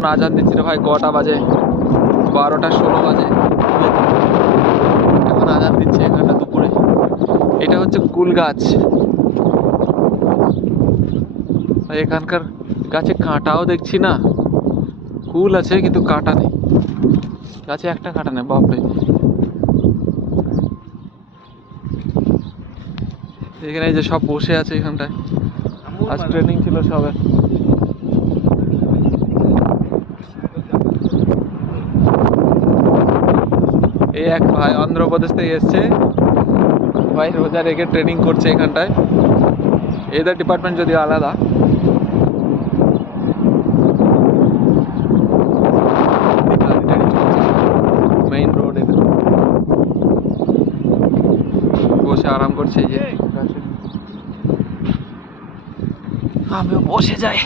এখন আজান দিচ্ছি রে ভাই, কটা বাজে? 12টা 16 বাজে। এখন আজান দিচ্ছে এখানটা দুপুরে। এটা হচ্ছে কুল গাছ। এখানকার গাছে কাঁটাও দেখছি না। কুল আছে কিন্তু কাঁটা নেই গাছে, একটা কাঁটা নেই। বাপরে, এখানে এই যে সব বসে আছে এখানটায়, আজ ট্রেনিং ছিল সবের। এই এক ভাই অন্ধ্রপ্রদেশ থেকে এসছে ভাই, রোজা রেখে ট্রেনিং করছে এখানটায়। এদের ডিপার্টমেন্ট যদি আলাদা। মেইন রোড এটা, বসে আরাম করছে এই যে। আমিও বসে যাই।